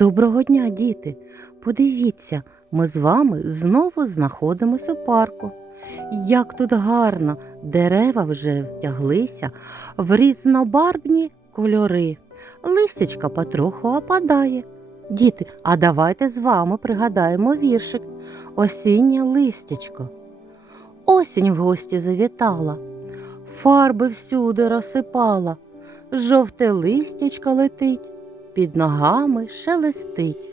Доброго дня, діти! Подивіться, ми з вами знову знаходимося у парку. Як тут гарно, дерева вже втяглися в різнобарвні кольори. Листячка потроху опадає. Діти, а давайте з вами пригадаємо віршик Осіннє листячко. Осінь в гості завітала, фарби всюди розсипала, жовте листячко летить під ногами шелестить.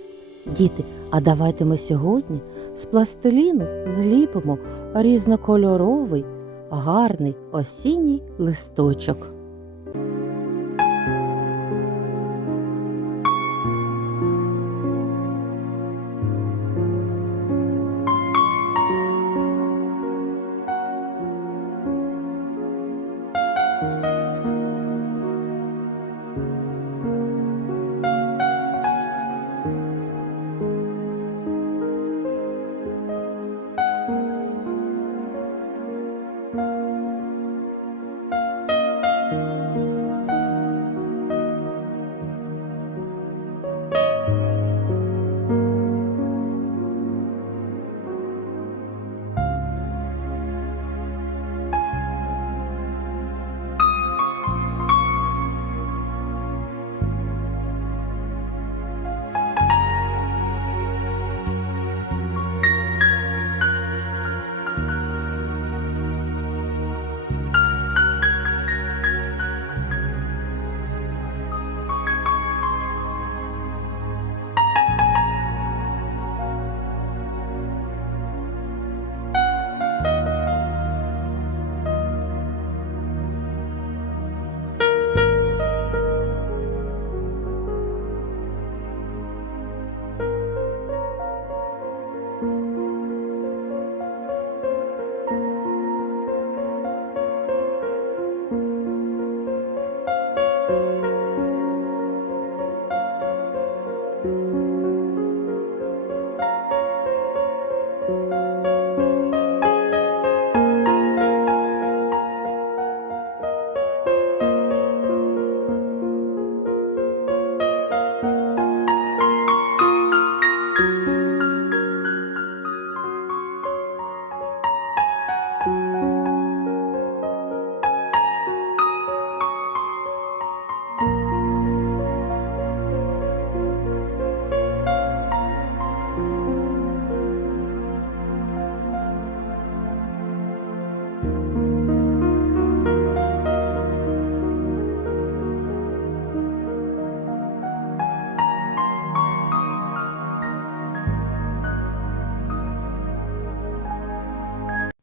Діти, а давайте ми сьогодні з пластиліну зліпимо різнокольоровий, гарний осінній листочок.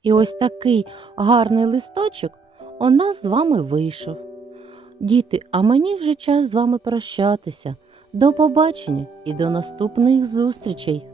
І ось такий гарний листочок у нас з вами вийшов. Діти, а мені вже час з вами прощатися. До побачення і до наступних зустрічей!